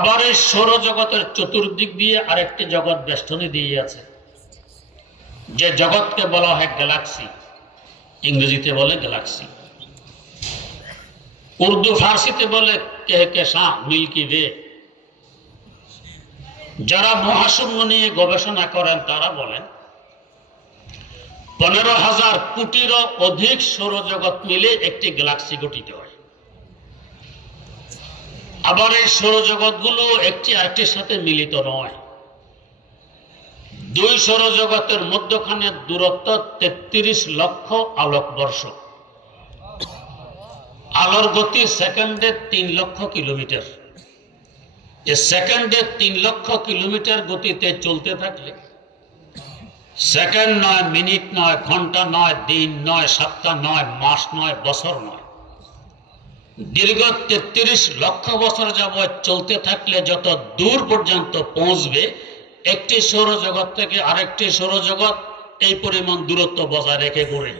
আবার এই সৌরজগতের চতুর্দিক দিয়ে আরেকটি জগৎ বেষ্টনী দিয়ে আছে, যে জগৎকে বলা হয় গ্যালাক্সি, ইংরেজিতে বলে গ্যালাক্সি, উর্দু ফার্সিতে বলে কেহকেশাঁ, মিল্কি ওয়ে। যারা মহাশূন্য নিয়ে গবেষণা করেন তারা বলেন 15,000 কোটিরও অধিক সৌরজগৎ মিলে একটি গ্যালাক্সি গঠিত হয়। আবার এই সৌরজগৎগুলো একটি আরেকটির সাথে মিলিত নয়। দুই সৌরজগতের মধ্যখানে দূরত্ব 33 লক্ষ আলোকবর্ষ। আলোর গতি সেকেন্ডে 3 লক্ষ কিলোমিটার। সেকেন্ডে 3 লক্ষ কিলোমিটার গতিতে চলতে থাকলে সেকেন্ড নয়, মিনিট নয়, ঘন্টা নয়, দিন নয়, সপ্তাহ নয়, মাস নয়, বছর নয়, দীর্ঘ 33 লক্ষ বছর যাবৎ চলতে থাকলে যত দূর পর্যন্ত পৌঁছবে একটি সৌরজগৎ থেকে আরেকটি সৌরজগৎ এই পরিমাণ দূরত্ব বজায় রেখে ঘুরে।